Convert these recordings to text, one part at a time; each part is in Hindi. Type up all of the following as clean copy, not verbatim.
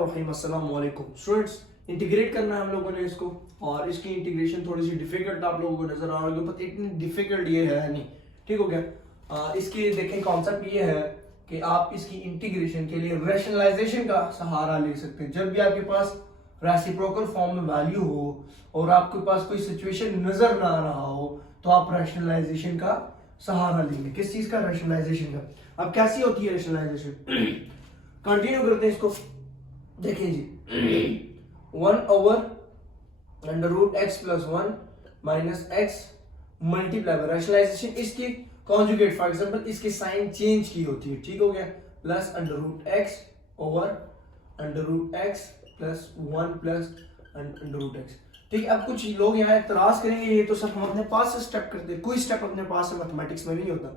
बिस्मिल्लाहिर्रहमानिर्रहीम। अस्सलाम वालेकुम स्टूडेंट्स। इंटीग्रेट करना है हम लोगों ने इसको, और इसकी इंटीग्रेशन थोड़ी सी डिफिकल्ट आप लोगों को नजर आ रही है, पर इतनी डिफिकल्ट ये है नहीं। ठीक हो गया। इसकी देखें कॉन्सेप्ट ये है कि आप इसकी इंटीग्रेशन के लिए रैशनलाइजेशन का सहारा ले सकते हैं। जब भी आपके पास रेसिप्रोकल फॉर्म में वैल्यू हो और आपके पास कोई सिचुएशन नजर ना आ रहा हो, तो आप रैशनलाइजेशन का सहारा लेंगे। किस चीज का? रैशनलाइजेशन का। अब कैसी होती है रैशनलाइजेशन? कंटिन्यू करते हैं इसको। देखिए जी, 1/√x+1 minus x multiply by rationalization इसकी कॉन्जुगेट, फॉर एग्जांपल इसकी साइन चेंज की होती है। ठीक हो गया। Plus √x/√x+1 plus √x। ठीक है। अब कुछ लोग यहाँ एतराज करेंगे, ये तो सब हम अपने पास से स्टेप करते हैं। कोई स्टेप अपने पास से मैथमेटिक्स में नहीं होता,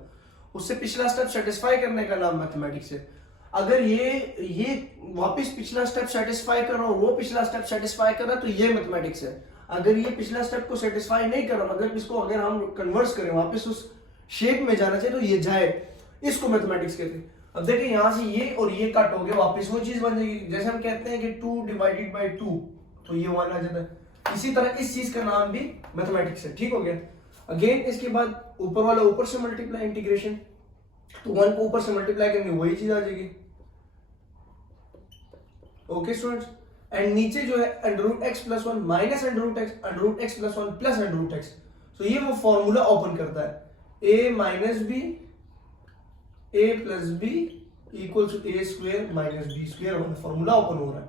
उससे पिछला स्टेप सेटिस्फाई करने का नाम मैथमेटिक्स है। अगर ये वापस पिछला स्टेप सेटिस्फाई कर रहा हो, वो पिछला स्टेप सेटिस्फाई कर रहा है, तो ये मैथमेटिक्स है। अगर ये पिछला स्टेप को सेटिस्फाई नहीं कर रहा, अगर हम कन्वर्स करें, वापस उस शेप में जाना चाहिए, तो ये जाए, इसको मैथमेटिक्स कहते हैं। अब देखिए यहां से ये और ये कट हो गया, वापस वो चीज बन जाएगी। जैसे हम कहते हैं कि 2/2, तो ये 1 आ जाता है। इसी तरह इस चीज का नाम भी मैथमेटिक्स है। ठीक हो गया। अगेन इसके बाद ऊपर वाला ऊपर से मल्टीप्लाई इंटीग्रेशन, तो 1 को ऊपर से मल्टीप्लाई करेंगे वही चीज आ जाएगी। Okay students. एंड नीचे जो है √x+1 minus √x+1 plus √x। तो ये वो फॉर्मूला ओपन करता है, a minus B a plus b equal to a² minus b² वाला फॉर्मूला ओपन हो रहा है।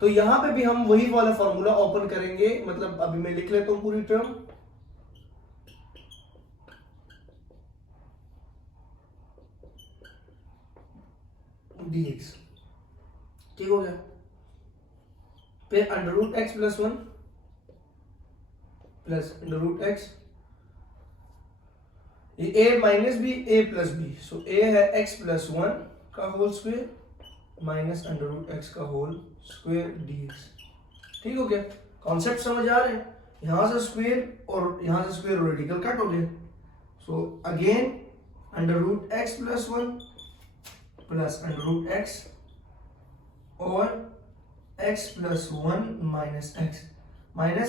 तो यहां पे भी हम वही वाला फॉर्मूला ओपन करेंगे। मतलब अभी मैं लिख लेता हूं पूरी टर्म। dx। ठीक हो गया। फिर √x+1 प्लस √x, ये a minus B a plus B, so a है x+1 का होल स्क्वायर माइनस √x का होल स्क्वायर dx। ठीक हो गया। कॉन्सेप्ट समझ आ रहे हैं? यहां से स्क्वायर और यहां से स्क्वायर रेडिकल कट हो गए। So again √x+1 plus √x और x+1 माइनस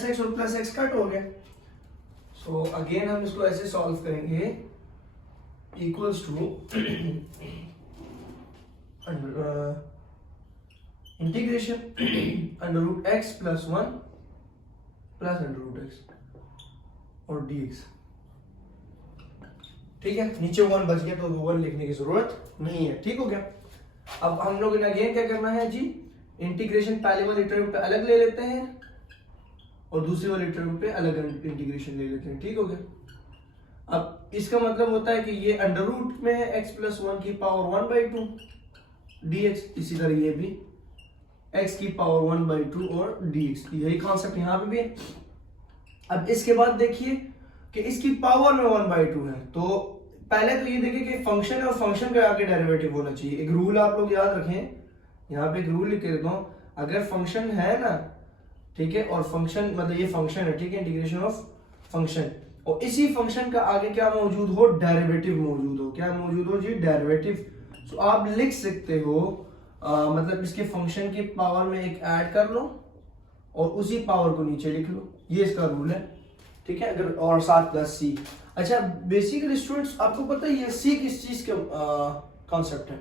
x और प्लस x कट हो गया। सो अगेन हम इसको ऐसे सॉल्व करेंगे, equals to integration √x+1 plus √x और dx। ठीक है। नीचे 1 बच गया, तो 1 लिखने की जरूरत नहीं है। ठीक हो गया। अब हम लोग अगेन क्या करना है जी, इंटीग्रेशन पहले वाली टर्म पे अलग ले लेते हैं और दूसरी वाली टर्म पे अलग इंटीग्रेशन ले लेते हैं। ठीक हो गया। अब इसका मतलब होता है कि ये अंडर रूट में है x+1 की पावर 1/2 dx, इसी तरह ये भी x की पावर 1/2 और dx। यही कॉन्सेप्ट यहाँ पे भी है। अब इसके बाद देखिए कि इसकी पावर में 1/2 है, तो पहले तो ये देखिए कि फंक्शन है और फंक्शन के आगे डेरिवेटिव होना चाहिए। एक रूल आप लोग याद रखें, यहाँ पे एक रूल लिख के देता हूं। अगर फंक्शन है ना, ठीक है, और फंक्शन मतलब ये फंक्शन है, ठीक है, इंटीग्रेशन ऑफ फंक्शन, और इसी फंक्शन का आगे क्या मौजूद हो? डेरिवेटिव मौजूद हो। क्या मौजूद हो जी? डेरिवेटिव। तो आप लिख सकते हो मतलब इसके फंक्शन की पावर में एक ऐड कर लो और उसी पावर को नीचे लिख लो। ये इसका रूल है। ठीक है। अगर और साथ प्लस सी। अच्छा, बेसिकली स्टूडेंट्स आपको पता है ये सी किस चीज का कॉन्सेप्ट है?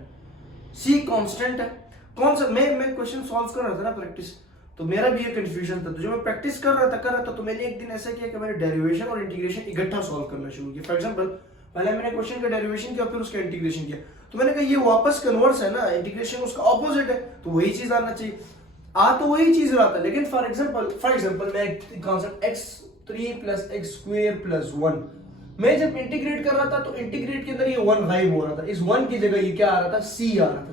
सी कांस्टेंट है। कौन सा? मैं क्वेश्चन सॉल्व कर रहा था ना प्रैक्टिस, तो मेरा भी ये कंफ्यूजन था। तो जो मैं प्रैक्टिस कर रहा था तो मैंने एक दिन ऐसा किया कि मैंने डेरिवेशन और इंटीग्रेशन इकट्ठा सॉल्व करना शुरू किया। फॉर एग्जांपल पहले मैंने क्वेश्चन का डेरिवेशन किया, फिर उसका इंटीग्रेशन किया। तो मैंने कहा ये वापस कन्वर्स है ना, इंटीग्रेशन उसका ऑपोजिट है, तो वही चीज आना चाहिए। तो वही चीज रहा था, लेकिन फॉर एग्जांपल मैं कॉन्सेप्ट x3 + x² + 1 मैं जब इंटीग्रेट कर रहा था, तो इंटीग्रेट के अंदर ये 1 गायब हो रहा था। इस 1 की जगह ये क्या आ रहा था? c आ रहा था।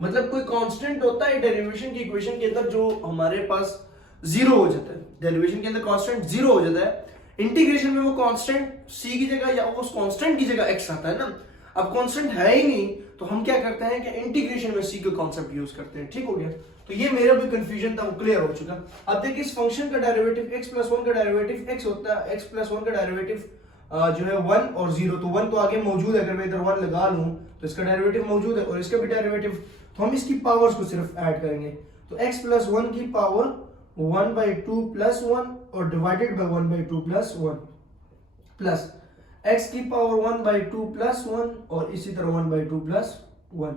मतलब कोई कांस्टेंट होता है डेरिवेशन की इक्वेशन के अंदर जो हमारे पास 0 हो जाता है। डेरिवेशन के अंदर कांस्टेंट 0 हो जाता है, इंटीग्रेशन में वो कांस्टेंट c की जगह या उस कांस्टेंट की जगह x आता है ना। अब कांस्टेंट है ही नहीं, तो हम क्या करते हैं कि इंटीग्रेशन में c का कांसेप्ट यूज करते हैं। ठीक हो गया। तो ये मेरा भी कंफ्यूजन था, वो क्लियर हो चुका। अब देखिए इस फंक्शन का डेरिवेटिव x+1 का डेरिवेटिव x होता है, x+1 का डेरिवेटिव जो है 1 और 0, तो 1 तो आगे मौजूद है। अगर मैं इधर 1 लगा लूं तो इसका डेरिवेटिव मौजूद है और इसका भी डेरिवेटिव, तो हम इसकी पावर्स को सिर्फ ऐड करेंगे। तो x प्लस 1 की पावर 1/2 प्लस 1 और divided by 1/2 plus 1 plus x की पावर 1/2 प्लस 1 और इसी तरह 1/2 प्लस 1,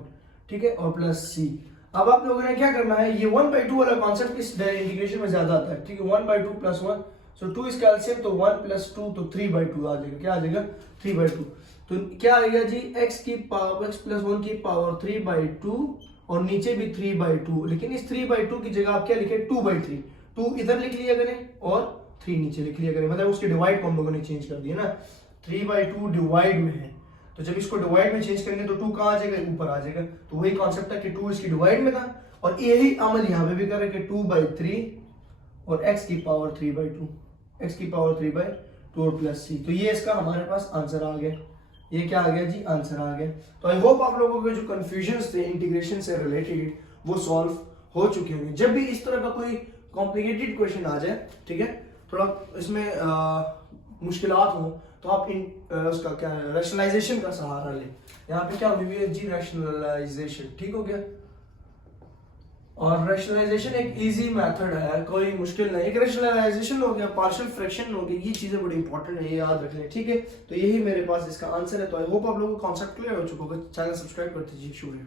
ठीक है, और प्लस c। अब आप लोगों ने क्या करना है, ये 1/2 वाला कॉन्सेप्ट इस इंटीग्रेशन में ज्यादा आता है, ठीक है, 1/2 प्लस 1, सो 2 इसका एलसीएम तो 1 प्लस 2 तो 3/2 आ जाएगा, क्या आ जाएगा 3/2। तो क्या आएगा जी, x की पावर x प्लस 1 की पावर 3/2 और नीचे भी 3/2, लेकिन इस 3/2 की जगह आप क्या लिखे 2/3, 2 इधर लिख लिया करें और 3 नीचे लिख लिया करें, मतलब उसके डिवाइड को हम लोगों ने चेंज कर दिया ना, 3/2 डिवाइड में है, तो जब इसको डिवाइड में चेंज करेंगे तो 2 कहाँ आ जाएगा, ऊपर आ जाएगा। तो वही कॉन्सेप्ट है कि 2 इसकी डिवाइड में था और यही अमल यहाँ पे भी कर रहे कि 2/3 और x की पावर 3/2, x की पावर 3/2 और प्लस c। तो ये इसका हमारे पास आंसर आ गया, ये क्या आ गया जी, आंसर आ गया। तो आई होप आप लोगों के जो कंफ्यूजन थे इंटीग्रेशन से रिलेटेड वो सॉल्व हो चुके होंगे। जब भी इस तरह का कोई कॉम्प्लिकेटेड क्वेश्चन आ जाए, ठीक है, थोड़ा इसमें मुश्किलात हो, तो आप उसका क्या है रैशनलाइजेशन का सहारा लें। यहाँ पे क्या होगी जी, रैशनलाइजेशन, ठीक हो गया। और रैशनलाइजेशन एक इजी मेथड है, कोई मुश्किल नहीं। एक रैशनलाइजेशन हो गया, पार्शियल फ्रैक्शन हो गया, ये चीजें बड़ी इंपॉर्टेंट है, ये याद रख लें, ठीक है। तो यही मेरे पास इसका आंसर है। तो आई होप आप लोगों को कॉन्सेप्ट क्लियर हो चुका होगा। चैनल सब्सक्राइब कर दीजिए, शुक्रिया।